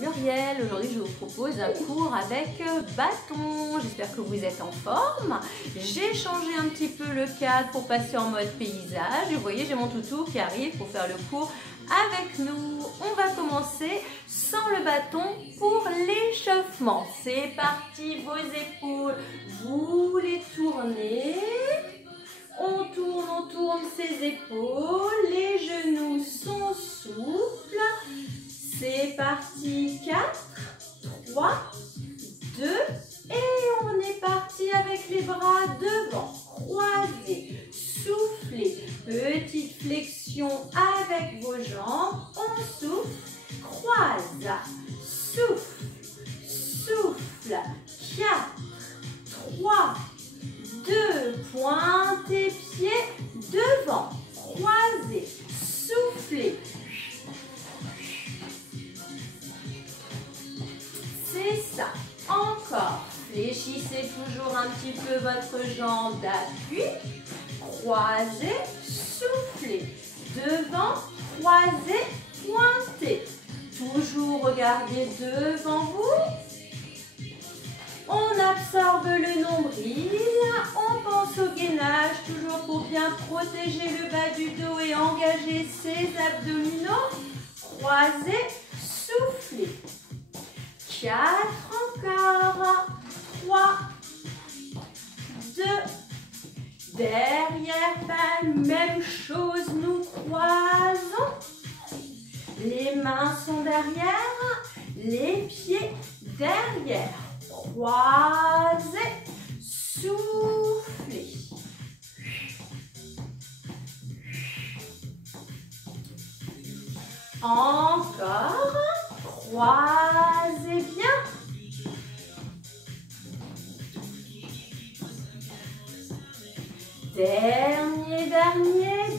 Muriel. Aujourd'hui, je vous propose un cours avec bâton. J'espère que vous êtes en forme. J'ai changé un petit peu le cadre pour passer en mode paysage. Et vous voyez, j'ai mon toutou qui arrive pour faire le cours avec nous. On va commencer sans le bâton pour l'échauffement. C'est parti, vos épaules, vous les tournez. On tourne ses épaules, les genoux sont souples. C'est parti, 4, 3, 2 et on est parti avec les bras devant, croisés, soufflez, petite flexion avec vos jambes, on souffle, croise, souffle, souffle, 4, 3, 2, pointez pieds devant, croisez, soufflez. C'est ça. Encore. Fléchissez toujours un petit peu votre jambe d'appui. Croisez, soufflez. Devant, croisez, pointez. Toujours regardez devant vous. On absorbe le nombril, on pense au gainage, toujours pour bien protéger le bas du dos et engager ses abdominaux. Croisez, soufflez. 4 encore. 3, 2, derrière, même chose, nous croisons. Les mains sont derrière, les pieds derrière. Croisez, soufflez. Encore, croisez bien. Dernier,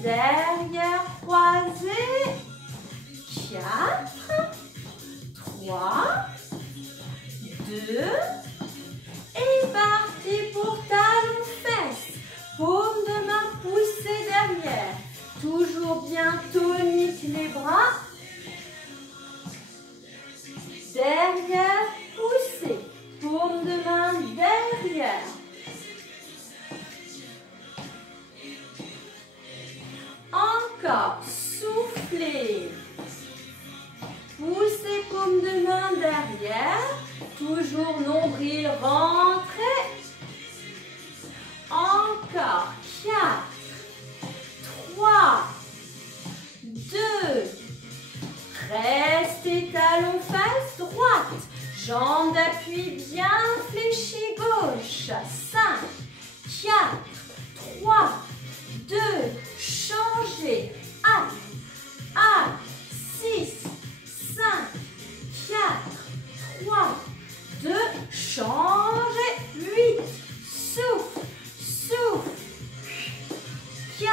derrière, croisez. 4, 3, 2, et parti pour talons fesses. Paume de main poussée derrière. Toujours bien tonique les bras. Derrière, poussez. Paume de main derrière. Encore, soufflez. Poussez, paume de main derrière. Toujours nombril rentré. Encore, 4, 3, 2, restez talons fesses droite. Jambes d'appui bien fléchies gauche. 5, 4, 3, 2, changez. 1, 6, 5, 4, 3, 2, changez. 8, souffle, souffle. 4,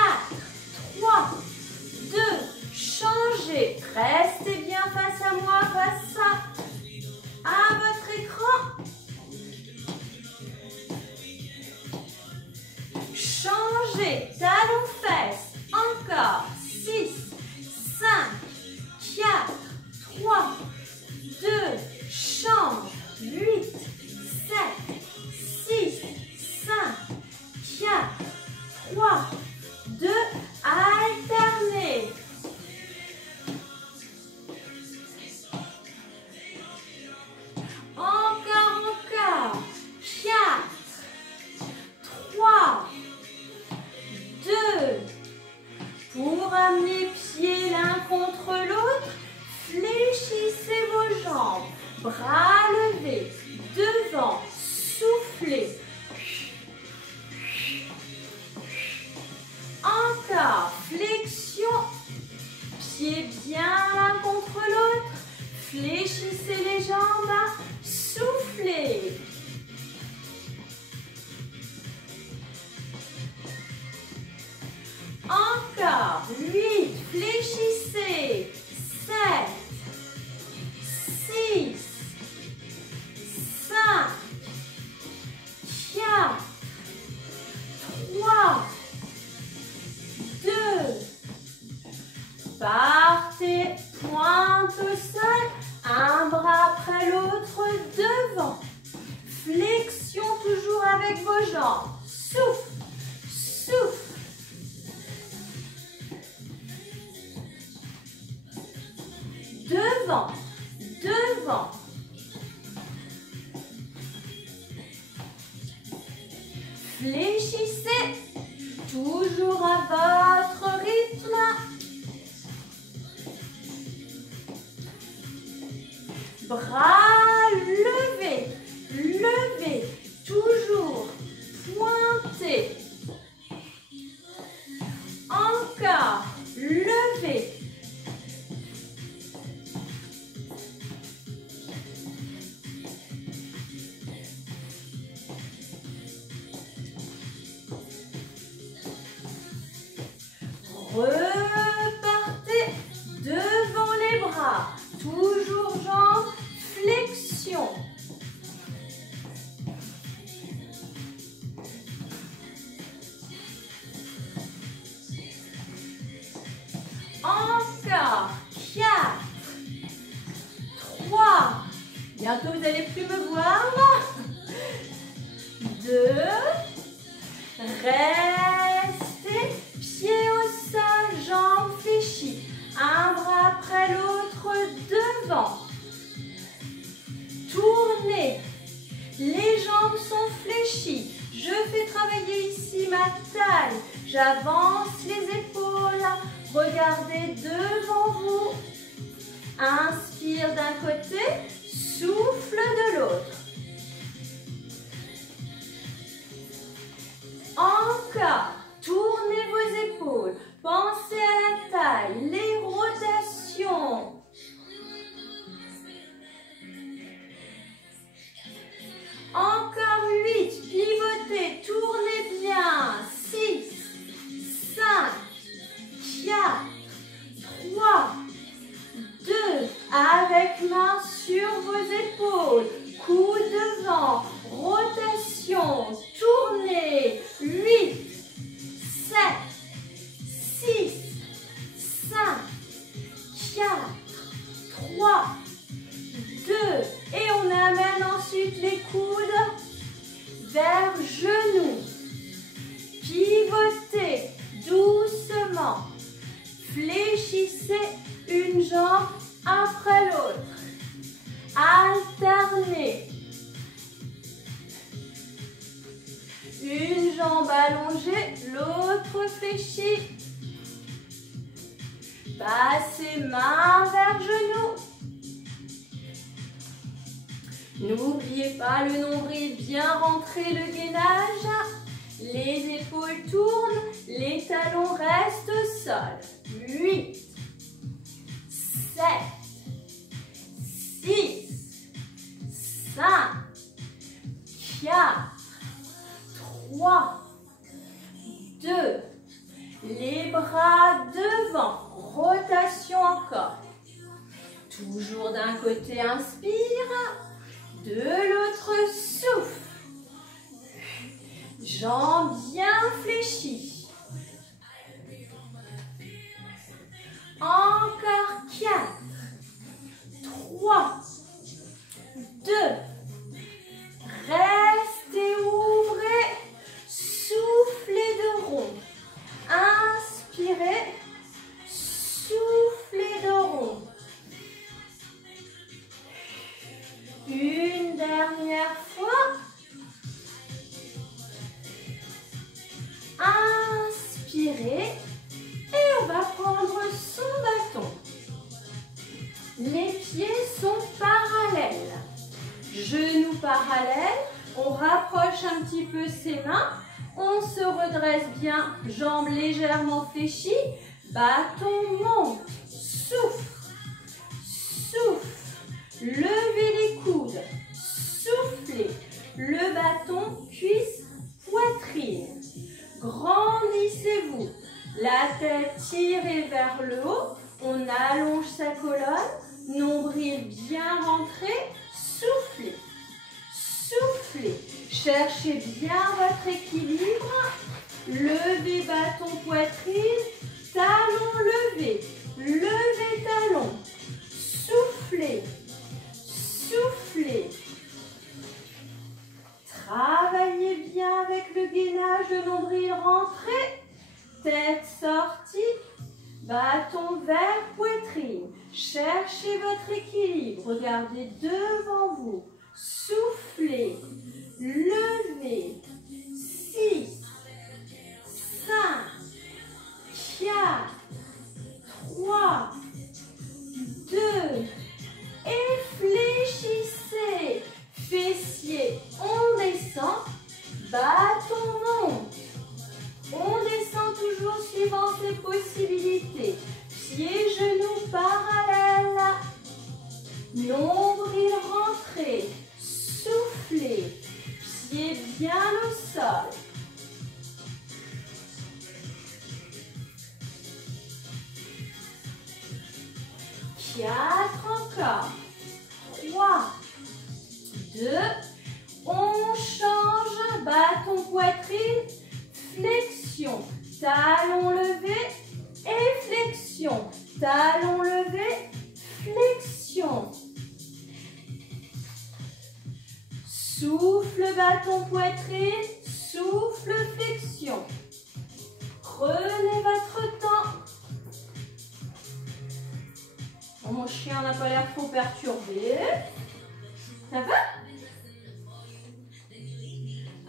3, 2, changez. Restez bien face à moi, face à votre écran. Changez, talons fesses. Encore. 6, 5, 4, 3, 2, change. 8, 7, 6, 5, 4, 3, 2, alternez. Encore. 4, 3, 2, pour amener pieds l'un contre l'autre, fléchissez vos jambes, bras levés, devant, soufflez. Encore, flexion, pieds bien l'un contre l'autre, fléchissez les jambes, soufflez. Encore, 8, fléchissez, 7, 6, 5, 4, 3, 2, partez, pointe au sol, un bras après l'autre devant. Flexion toujours avec vos jambes. Souffle, souffle. Devant, devant. Fléchissez, toujours à votre rythme. Bras levés, levés, toujours pointés. Encore, levés. Repartez devant les bras, toujours jambes, flexion. Encore, 4, 3, bientôt vous n'allez plus me voir, 2, restez, pieds au sol, jambes fléchies, un bras après l'autre devant, tournez, les jambes sont fléchies, je fais travailler ici ma taille, j'avance les épaules, regardez devant vous, inspire d'un côté, souffle de l'autre. Encore, tournez vos épaules, pensez à la taille, les rotations. Encore 8, pivotez, tournez bien, 6, 5, 4, 3, 2, avec main sur vos épaules, coude devant, rotation, tournez, 8, 7, 6, 5, 4, 3, 2, et on amène ensuite les coudes vers genoux. Pivotez doucement. Fléchissez une jambe après l'autre. Alternez. Une jambe allongée, l'autre fléchie. Passez main vers genou. N'oubliez pas le nombril, bien rentrer le gainage. Les épaules tournent, les talons restent au sol. 8, 7, 6, 5, 4, 3, 2, les bras devant, rotation encore. Toujours d'un côté, inspire, de l'autre, souffle. Jambes bien fléchies. Encore 4, 3, 2, restez, ouvrez, soufflez de rond. Inspirez, soufflez de rond. Une dernière fois. Inspirez et on va prendre son bâton. Les pieds sont parallèles. Genoux parallèles. On rapproche un petit peu ses mains. On se redresse bien, jambes légèrement fléchies. Bâton monte. Souffle. Souffle. Levez les coudes. Soufflez. Le bâton, cuisse, poitrine. Grandissez-vous. La tête tirée vers le haut. On allonge sa colonne. Nombril bien rentré. Soufflez. Soufflez. Cherchez bien votre équilibre. Levez bâton, poitrine. Talons levés. Levez talons. Soufflez. Soufflez. Cherchez votre équilibre. Regardez devant vous. Soufflez. Levez. 6, 5, 4, 3, 2. Et fléchissez. Fessiers, on descend. Bâton monte. On descend toujours suivant ses possibilités. Pieds, genoux parallèles. Nombril rentré. Soufflez. Pieds bien au sol. 4 encore. 3, 2. On change. Bâton poitrine. Flexion. Talon levé. Et flexion. Talon levé. Flexion. Souffle, bâton poitrine. Souffle, flexion. Prenez votre temps. Oh, mon chien n'a pas l'air trop perturbé. Ça va?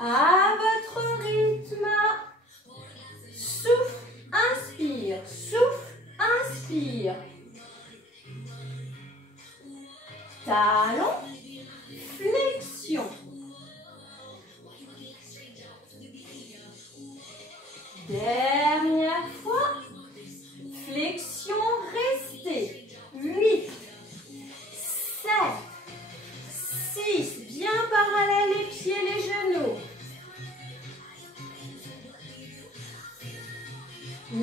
À votre rythme. Souffle, inspire. Souffle, inspire. Talon, flexion. Dernière fois. Flexion, restez. 8, 7, 6. Bien parallèle les pieds, les genoux.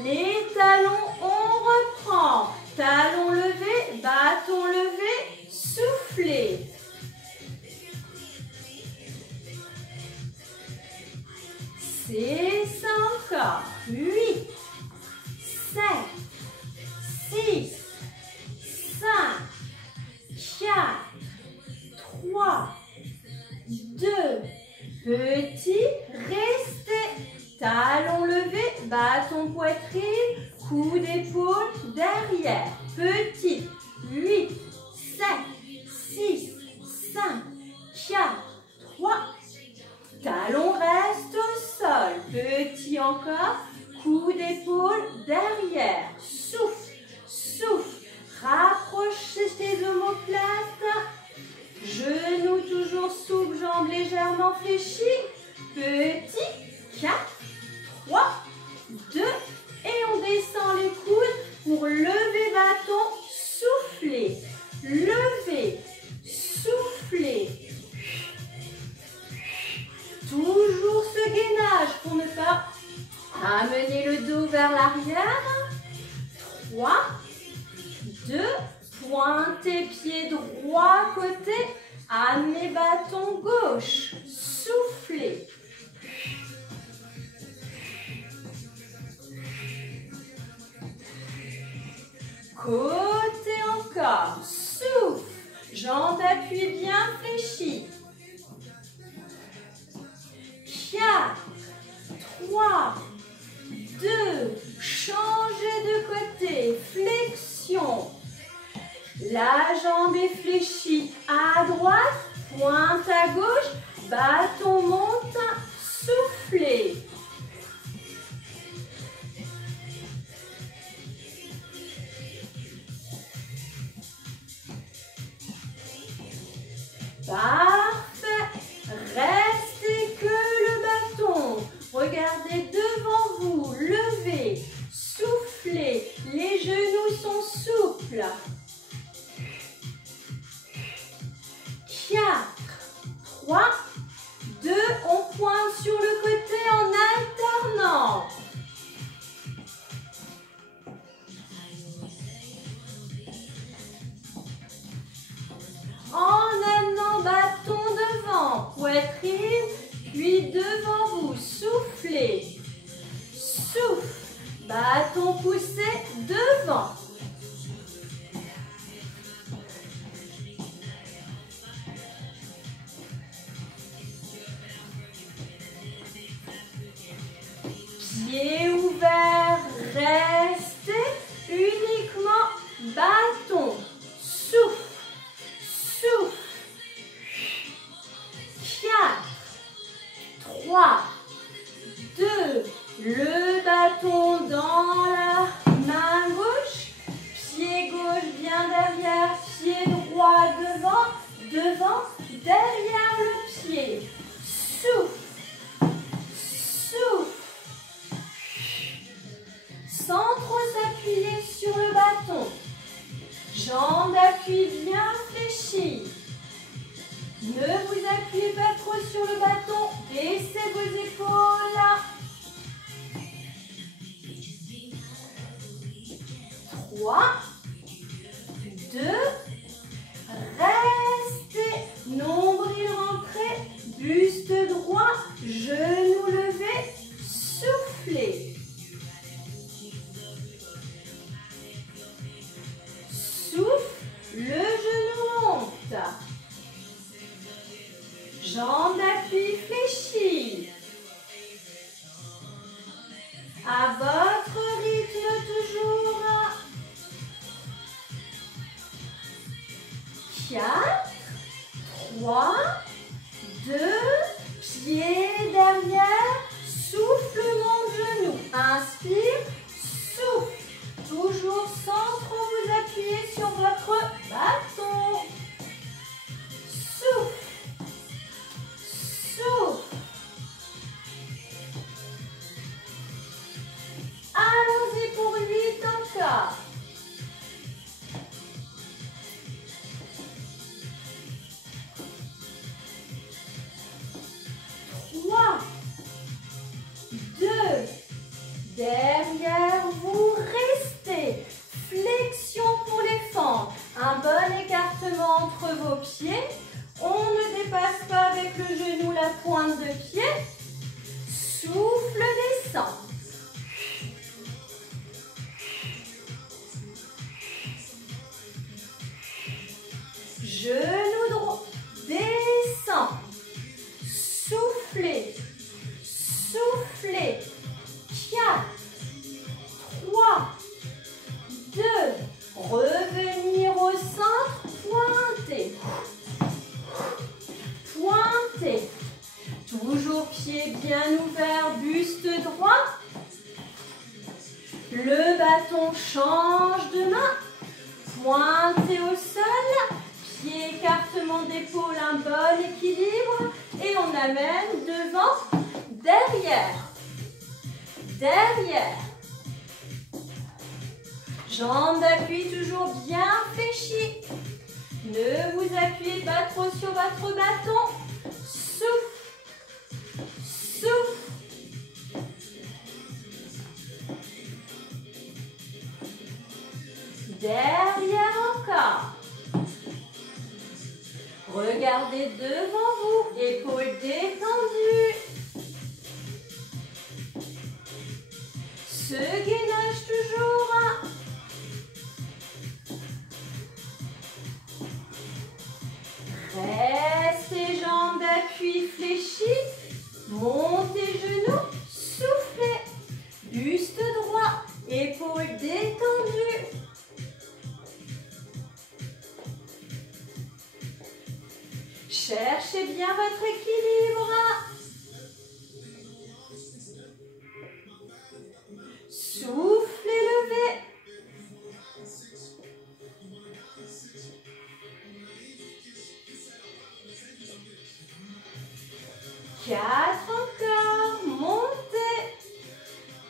Les talons, on reprend. Talons levés, bâton levé, soufflez. C'est ça encore. 8, 7, 6, 5, 4, 3, 2. Petit, restez. Talon levé, bâton poitrine, coude d'épaule, derrière. Petit, 8, 7, 6, 5, 4, 3. Talon reste au sol. Petit encore, coude d'épaule, derrière. Souffle, souffle. Rapprochez tes omoplates. Genoux toujours souples, jambes légèrement fléchies. Petit, 4, 3, 2. Et on descend les coudes pour lever bâton. Soufflez, levez, soufflez. Toujours ce gainage pour ne pas amener le dos vers l'arrière. 3, 2, pointez pied droit côté, amenez bâton gauche, soufflez. Côté encore, souffle, jambes d'appui bien fléchies. 4, 3, 2, changez de côté, flexion. La jambe est fléchie à droite, pointe à gauche, bâton monte, soufflez. Parfait. Restez que le bâton. Regardez devant vous, levez, soufflez. Les genoux sont souples. 4, 3, 2, on pointe sur le côté en alternant. En amenant bâton devant, poitrine, puis devant vous, soufflez. Souffle, bâton poussé devant. Pieds ouverts, restez uniquement bâton. Jambes d'appui bien fléchies. Ne vous appuyez pas trop sur le bâton. Baissez vos épaules. 3, 2, restez. Nombril rentré, buste droit, genou levé, soufflez. Souffle, le genou monte. Jambes d'appui fléchies. À votre rythme toujours. 4, 3, 2, pied derrière, souffle mon genou. Inspire, souffle. Toujours sans trop vous appuyer sur votre bâton. Souffle. Souffle. Allons-y pour 8 encore. 3, 2, derrière vous restez. Flexion pour les fentes. Un bon écartement entre vos pieds. On ne dépasse pas avec le genou la pointe de pied. Souffle, descend. Genou droit, descend. Soufflez, soufflez. 4, 3, 2, revenir au centre, pointez. Pointez. Toujours pied bien ouvert, buste droit. Le bâton change de main. Pointez au sol. Pied, écartement d'épaule, un bon équilibre. Et on amène devant, derrière. Derrière. Jambes d'appui toujours bien fléchies. Ne vous appuyez pas trop sur votre bâton. Souffle. Souffle. Derrière encore. Regardez devant vous, épaules détendues. Ce gainage toujours. Restez jambes d'appui fléchies. Montez genoux, soufflez. Buste droit, épaules détendues. Cherchez bien votre équilibre. Soufflez, levez. 4 encore, montez.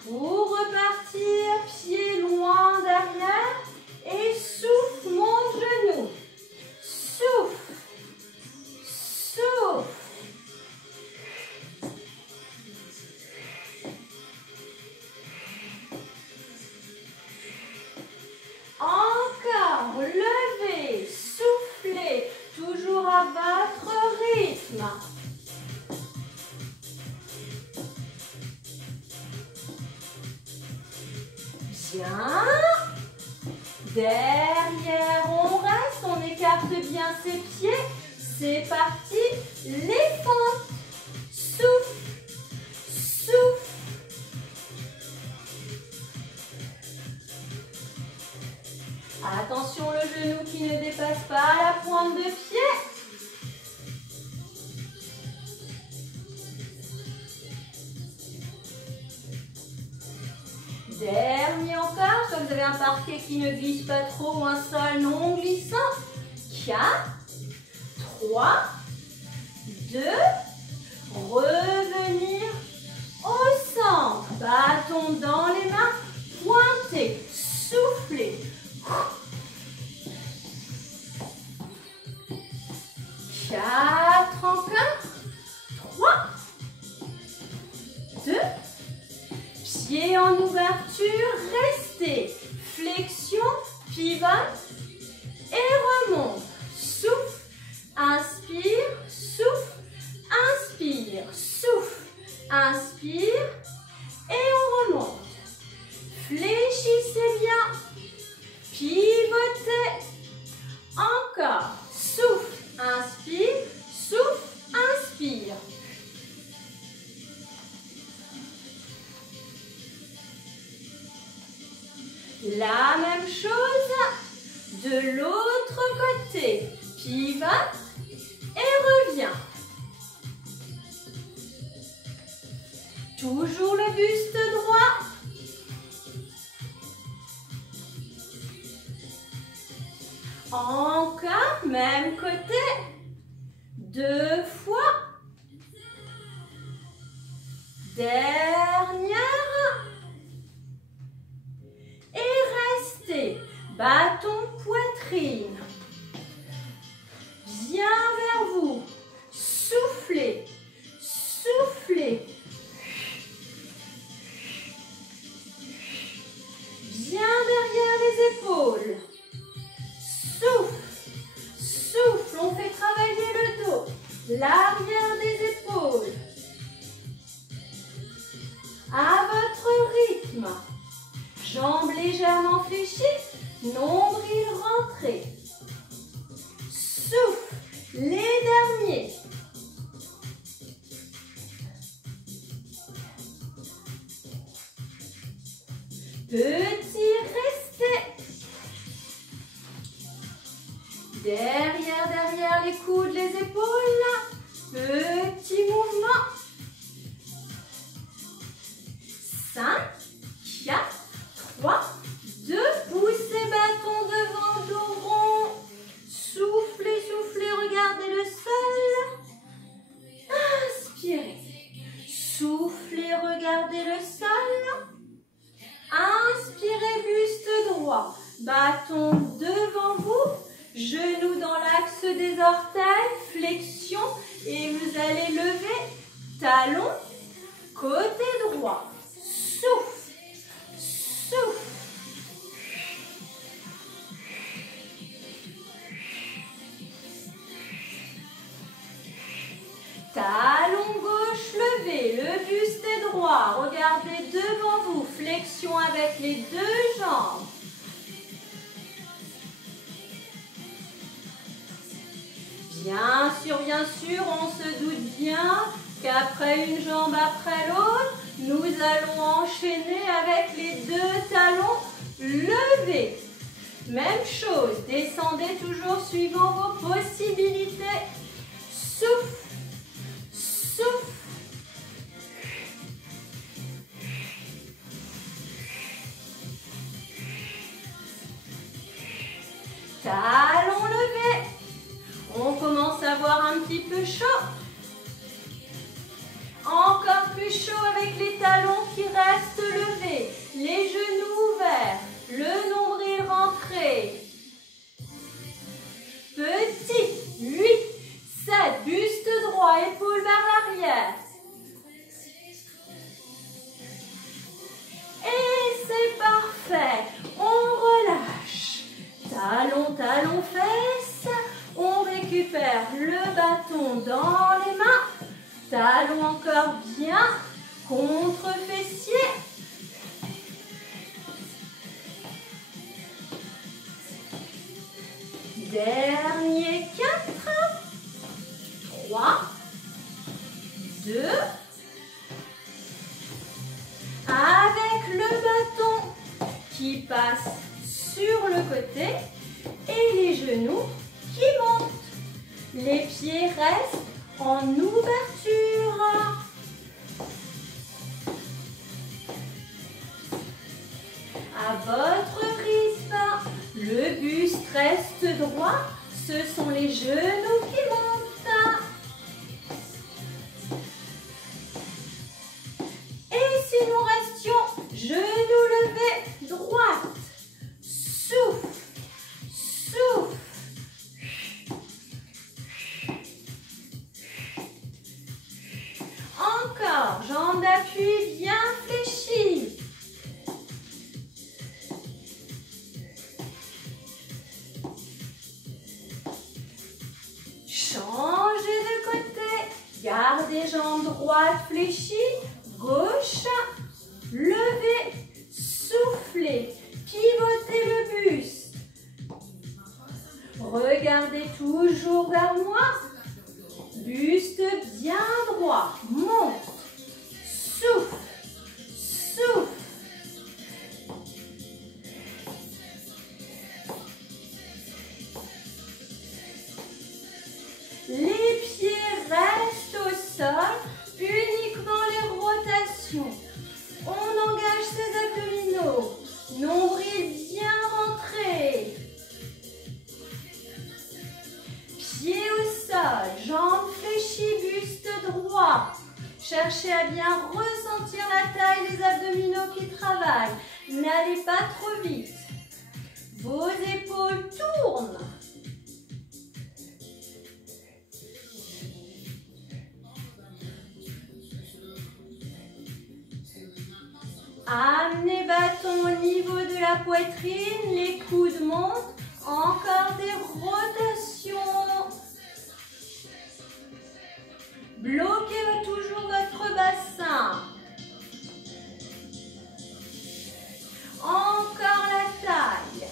Pour repartir, pied loin derrière. Et souffle mon genou. Souffle. Souffle. Encore, levez, soufflez, toujours à votre rythme. Bien. Derrière, on reste, on écarte bien ses pieds. C'est parti, les fentes. Souffle, souffle. Attention, le genou qui ne dépasse pas la pointe de pied. Dernier encore, soit vous avez un parquet qui ne glisse pas trop ou un sol non glissant. 4, 3, 2, revenir au centre. Bâton dans les mains, pointez, soufflez. 4 encore. 3, 2, pied en ouverture, restez. Flexion, pivote et remonte. Souffle, inspire, souffle, inspire, souffle, inspire et on remonte. Fléchissez bien, pivotez. Encore, souffle, inspire, souffle, inspire. La même chose de l'autre côté. Pivote et reviens. Toujours le buste droit. Encore, même côté. 2 fois. Dernière. Et restez. Bâton poitrine. Bien vers vous. Soufflez. Soufflez. Bien derrière les épaules. Souffle. Souffle. On fait travailler le dos. L'arrière des épaules. À votre rythme. Jambes légèrement fléchies. Nombril rentré. Souffle. Les derniers. Petit resté. Derrière les coudes, les épaules. Petit mouvement. 5, 4, 3, 2. Poussez bâton devant, dos rond. Soufflez, soufflez, regardez le sol. Inspirez. Soufflez, regardez le sol. Inspirez, buste droit. Bâton devant vous. Genoux dans l'axe des orteils. Flexion. Et vous allez lever. Talon. Côté droit. Souffle. Souffle. Talon gauche levé, le buste est droit. Regardez devant vous, flexion avec les 2 jambes. Bien sûr, on se doute bien qu'après une jambe après l'autre, nous allons enchaîner avec les 2 talons levés. Même chose, descendez toujours suivant vos possibilités. Souffle. Souffle. Talons levés. On commence à avoir un petit peu chaud. Encore plus chaud avec les talons qui restent levés. Les genoux ouverts. Le nombril rentré. Petit. 8, 7. Buste droit. Épaules vers l'arrière. Et c'est parfait. On relâche. Talons, talons, fesses. On récupère le bâton dans les mains. Talons encore bien. Contre fessier. Dernier 4. 3. 2. Avec le bâton qui passe sur le côté et les genoux qui montent. Les pieds restent en ouverture. À votre rythme, le buste reste droit. Ce sont les genoux qui montent. Et si nous restions genoux levés, droite. Souffle, souffle. Bande d'appui bien fléchie. Changez de côté. Gardez jambes droites fléchies. Gauche. Levez. Soufflez. Pivotez le buste. Regardez toujours vers moi. Buste bien droit. Monte. Souffle. Souffle. Les pieds restent au sol. Uniquement les rotations. On engage ses abdominaux. Nombril bien rentré. Pieds au sol, jambes fléchies, buste droit. Cherchez à bien ressentir la taille des abdominaux qui travaillent. N'allez pas trop vite. Vos épaules tournent. Amenez bâton au niveau de la poitrine, les coudes montent. Encore des rotations. Bloquez toujours votre bassin. Encore la taille.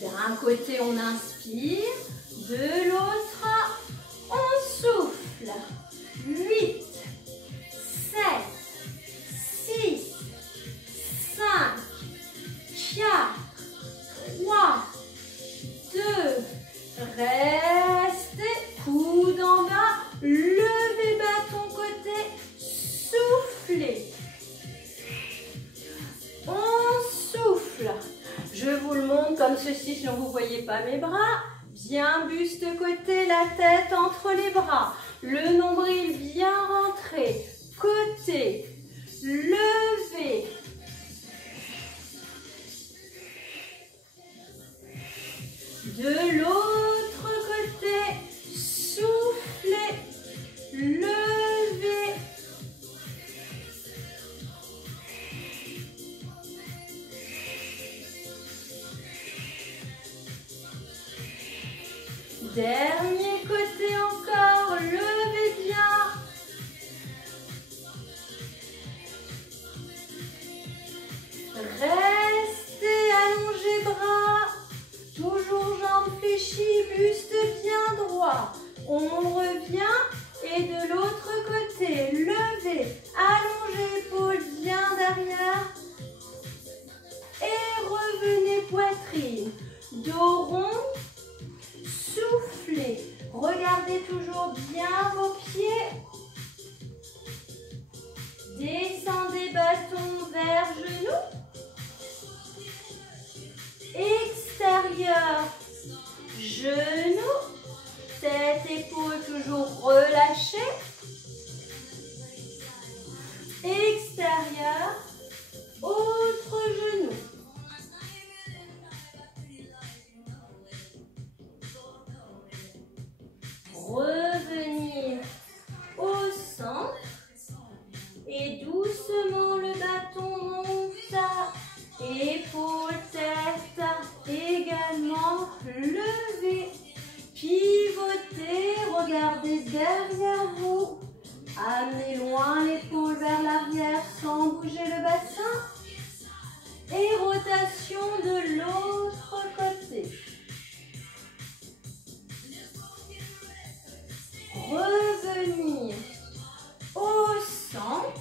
D'un côté, on inspire. De l'autre, on souffle. 8, 7, 6, 5, 4, 3, 2, restez, coude en bas, levez bâton côté, soufflez. On souffle. Je vous le montre comme ceci si vous ne voyez pas mes bras. Bien buste côté, la tête entre les bras. Le nombril bien rentré. Côté, levez. De l'autre côté, soufflez, levez. Dernier côté encore, levez bien. Restez allongés bras. Toujours jambes fléchies, buste bien droit. On revient et de l'autre côté, levez, allongez épaules bien derrière. Et revenez poitrine. Dos rond, soufflez. Regardez toujours bien vos pieds. Descendez bâton vers genou. Extérieur, genou, tête, épaule toujours relâchée. Extérieur, autre genou. Revenir au centre et doucement le bâton monte. Épaule, tête, également levez, pivotez, regardez derrière vous, amenez loin l'épaule vers l'arrière sans bouger le bassin et rotation de l'autre côté. Revenir au centre.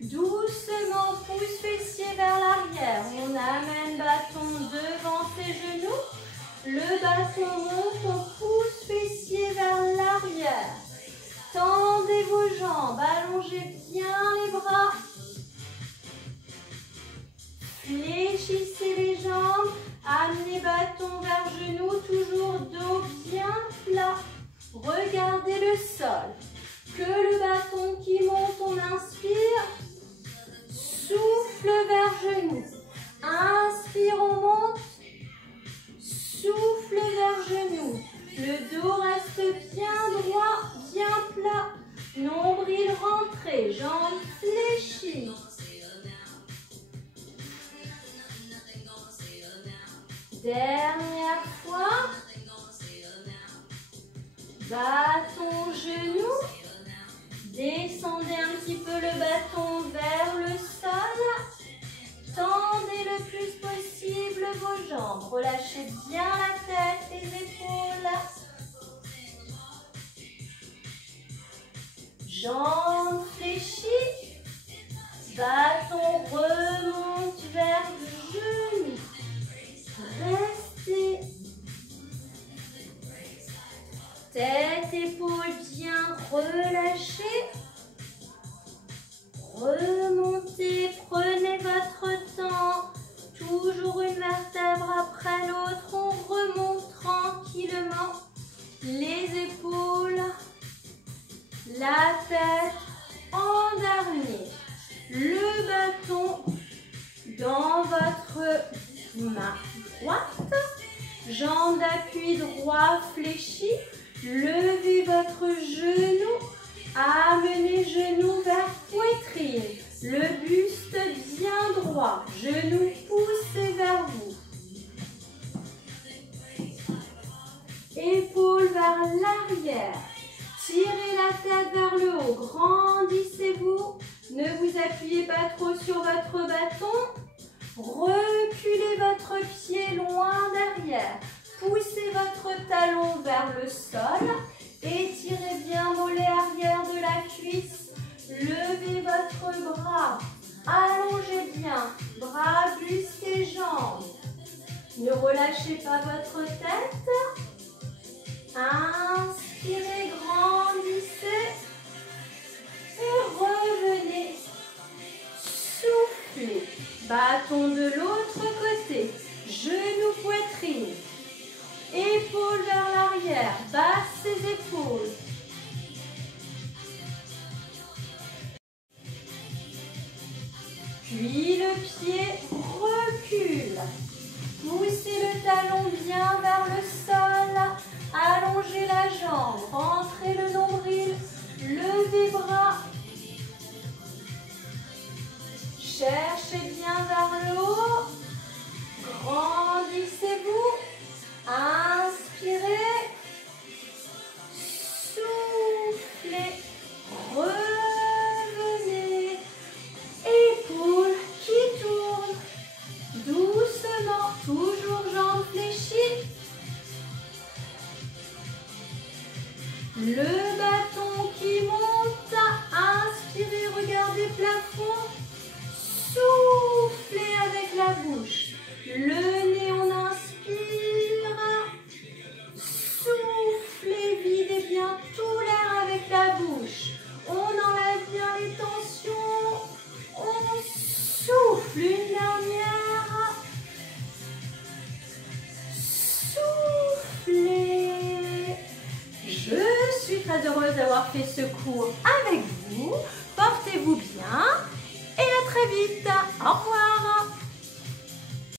Doucement, pouce fessier vers l'arrière. On amène bâton devant ses genoux. Le bâton monte, on pousse fessier vers l'arrière. Tendez vos jambes, allongez bien les bras. Fléchissez les jambes. Amenez bâton vers genoux, toujours dos bien plat. Regardez le sol. Que le bâton qui monte, on inspire. Souffle vers genou. Inspire, on monte. Souffle vers genou. Le dos reste bien droit, bien plat. Dernière fois. Bâton, genou. Descendez un petit peu le bâton vers le sol. Tendez le plus possible vos jambes. Relâchez bien la tête, les épaules. Jambes fléchies. Bâton remonte vers le genou. Restez. Tête, épaules bien relâchées. Remontez, prenez votre temps. Toujours une vertèbre après l'autre. On remonte tranquillement. Les épaules, la tête en dernier. Le bâton dans votre main droite. Jambe d'appui droit fléchie. Levez votre genou. Amenez genou vers poitrine. Le buste bien droit. Genou poussé vers vous. Épaules vers l'arrière. Tirez la tête vers le haut. Grandissez-vous. Ne vous appuyez pas trop sur votre bâton. Reculez votre pied loin derrière. Poussez votre talon vers le sol. Étirez bien mollet arrière de la cuisse. Levez votre bras. Allongez bien. Bras, buste et jambes. Ne relâchez pas votre tête. Inspirez, grandissez. Et revenez. Soufflez. Bâton de l'autre côté. Genou, poitrine. Épaules vers l'arrière, basse ses épaules. Puis le pied recule. Poussez le talon bien vers le sol. Allongez la jambe. Rentrez le nombril. Levez bras. Cherchez bien vers le haut. Grandissez-vous. Inspirez, soufflez, revenez, épaules qui tournent, doucement, toujours jambes fléchies. Le bâton qui monte, inspirez, regardez plafond, soufflez avec la bouche, le nez on inspire. Soufflez, videz bien tout l'air avec la bouche. On enlève bien les tensions. On souffle une dernière. Soufflez. Je suis très heureuse d'avoir fait ce cours avec vous. Portez-vous bien et à très vite. Au revoir.